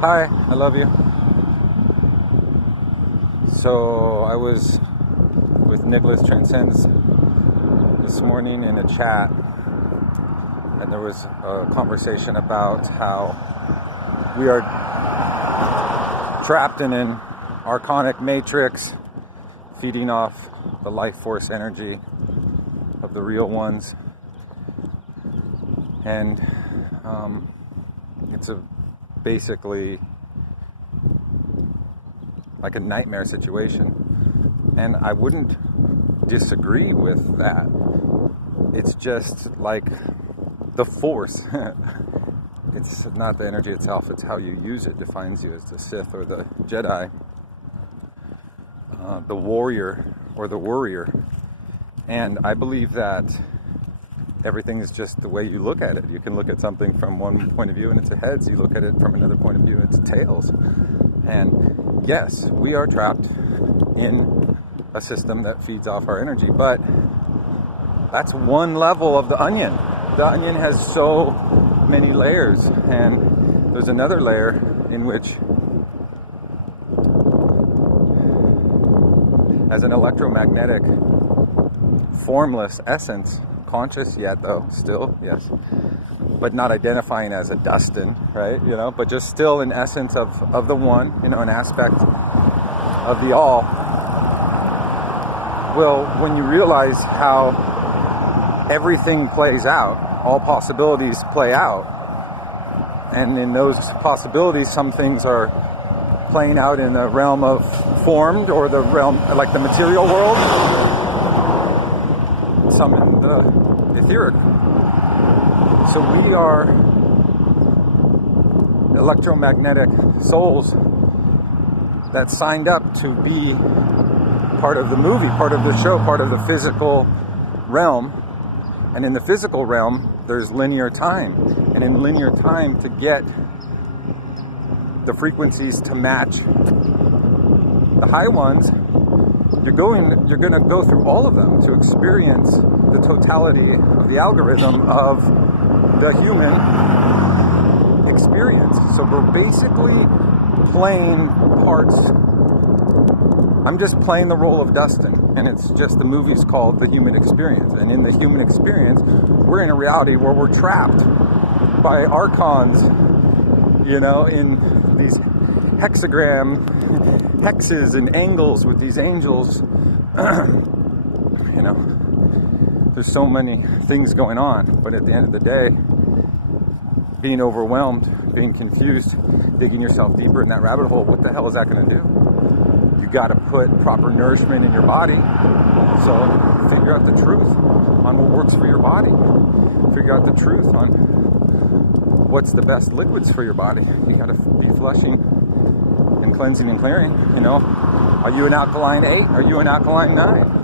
Hi, I love you. So I was with Nicholas Transcends this morning in a chat, and there was a conversation about how we are trapped in an archonic matrix, feeding off the life force energy of the real ones, and it's basically like a nightmare situation, and I wouldn't disagree with that. It's just like the force. It's not the energy itself, it's how you use it defines you as the Sith or the Jedi, the warrior or the worrier. And I believe that everything is just the way you look at it. You can look at something from one point of view and it's a heads. You look at it from another point of view and it's tails. And yes, we are trapped in a system that feeds off our energy, but that's one level of the onion. The onion has so many layers, and there's another layer in which, as an electromagnetic formless essence, conscious yet though, still, yes, but not identifying as a Dustin, right, but just still an essence of the one, an aspect of the all. Well, when you realize how everything plays out, all possibilities play out, and in those possibilities some things are playing out in the realm of formed, or the realm like the material world, some in the etheric. So we are electromagnetic souls that signed up to be part of the movie, part of the show, part of the physical realm. And in the physical realm, there's linear time. And in linear time, to get the frequencies to match the high ones, you're going to go through all of them to experience the totality of the algorithm of the human experience. So we're basically playing parts. I'm just playing the role of Dustin, and it's just the movie's called The Human Experience. And in the human experience, we're in a reality where we're trapped by archons, in these hexes and angles with these angels. There's so many things going on, but at the end of the day, being overwhelmed, being confused, digging yourself deeper in that rabbit hole, what the hell is that going to do? You got to put proper nourishment in your body. So figure out the truth on what works for your body. Figure out the truth on what's the best liquids for your body. You got to be flushing and cleansing and clearing. Are you an alkaline 8? Are you an alkaline 9?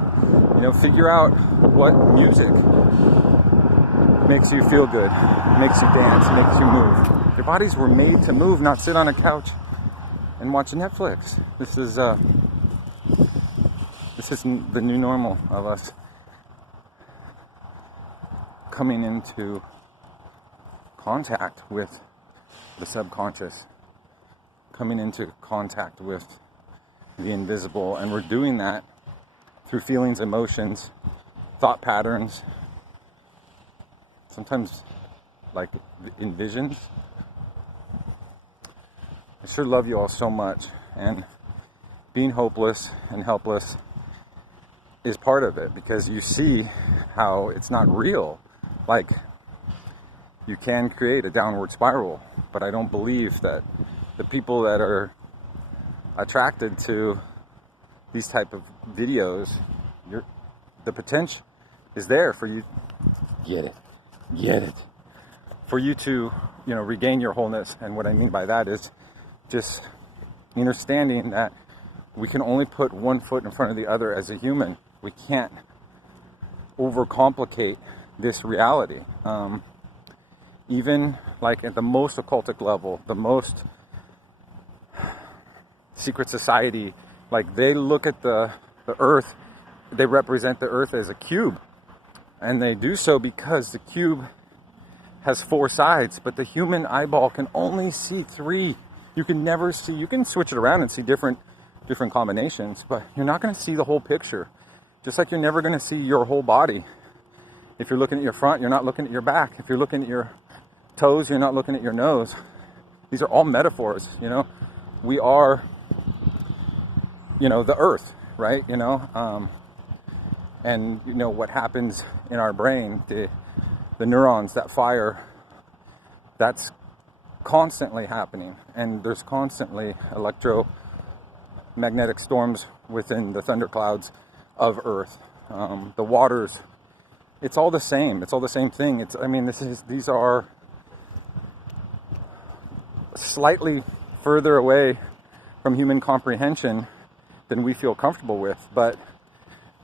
Figure out what music makes you feel good, makes you dance, makes you move. Your bodies were made to move, not sit on a couch and watch Netflix. This is the new normal of us coming into contact with the subconscious, coming into contact with the invisible, and we're doing that through feelings, emotions, thought patterns, sometimes like in visions. I sure love you all so much, and being hopeless and helpless is part of it, because you see how it's not real. Like, you can create a downward spiral, but I don't believe that the people that are attracted to these type of videos, the potential is there for you. Get it. For you to, regain your wholeness. And what I mean by that is just understanding that we can only put one foot in front of the other as a human. We can't overcomplicate this reality. Even like at the most occultic level, the most secret society, like they look at the earth, they represent the earth as a cube. And they do so because the cube has 4 sides, but the human eyeball can only see 3. You can never see, you can switch it around and see different combinations, but you're not going to see the whole picture. Just like you're never going to see your whole body. If you're looking at your front, you're not looking at your back. If you're looking at your toes, you're not looking at your nose. These are all metaphors, you know. We are, you know, the earth, right? You know, and you know what happens in our brain, the neurons that fire, that's constantly happening, and there's constantly electromagnetic storms within the thunderclouds of Earth. The waters, it's all the same. It's all the same thing. It's, I mean, these are slightly further away from human comprehension than we feel comfortable with. But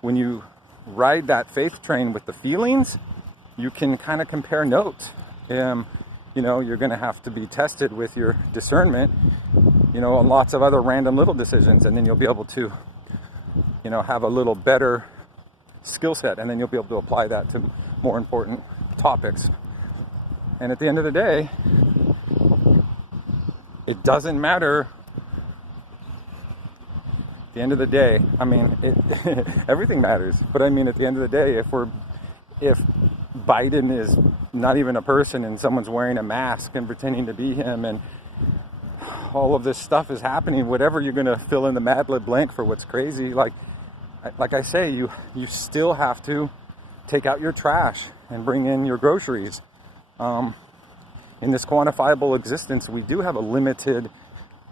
when you ride that faith train with the feelings, you can kind of compare notes. You know, you're going to have to be tested with your discernment, you know, on lots of other random little decisions, and then you'll be able to, you know, have a little better skill set, and then you'll be able to apply that to more important topics. And at the end of the day, it doesn't matter. At the end of the day, I mean, everything matters. But I mean, at the end of the day, if Biden is not even a person and someone's wearing a mask and pretending to be him, and all of this stuff is happening, whatever you're going to fill in the Mad Lib blank for what's crazy, like I say, you still have to take out your trash and bring in your groceries. In this quantifiable existence, we do have a limited,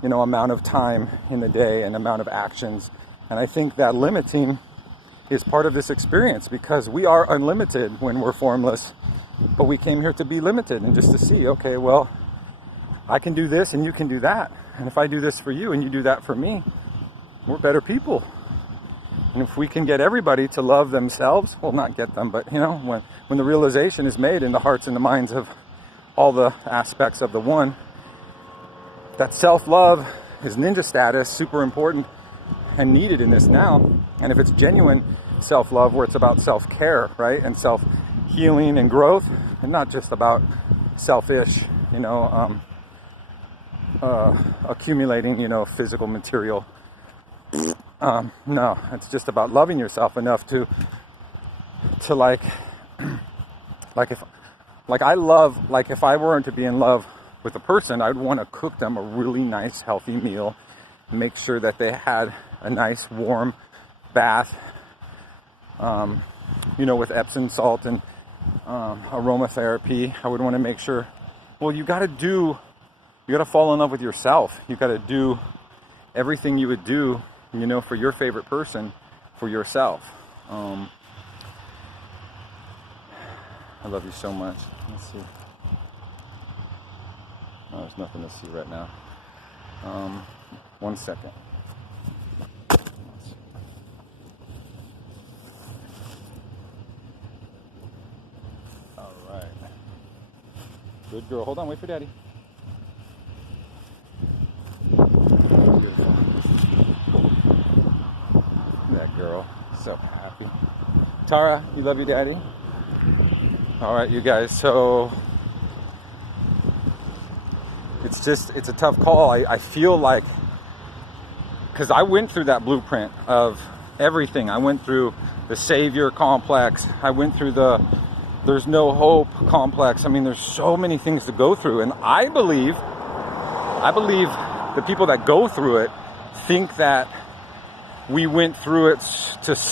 you know, amount of time in the day and amount of actions. And I think that limiting is part of this experience, because we are unlimited when we're formless, but we came here to be limited and just to see, okay, well, I can do this and you can do that. And if I do this for you and you do that for me, we're better people. And if we can get everybody to love themselves, well, not get them, but you know, when the realization is made in the hearts and the minds of all the aspects of the one, that self-love is ninja status, super important and needed in this now. And if it's genuine self-love, where it's about self-care, right, and self-healing and growth, and not just about selfish, you know, accumulating, you know, physical material. No, it's just about loving yourself enough to like if I weren't to be in love with a person, I'd want to cook them a really nice, healthy meal, make sure that they had a nice, warm bath, you know, with Epsom salt and aromatherapy. I would want to make sure, well, you got to fall in love with yourself. You got to do everything you would do, you know, for your favorite person, for yourself. I love you so much. Let's see. Oh, there's nothing to see right now. 1 second. All right. Good girl. Hold on. Wait for Daddy. Beautiful. That girl. So happy. Tara, you love your daddy? All right, you guys. So it's a tough call. I feel like, because I went through that blueprint of everything. I went through the savior complex. I went through the there's no hope complex. I mean, there's so many things to go through. And I believe the people that go through it think that we went through it to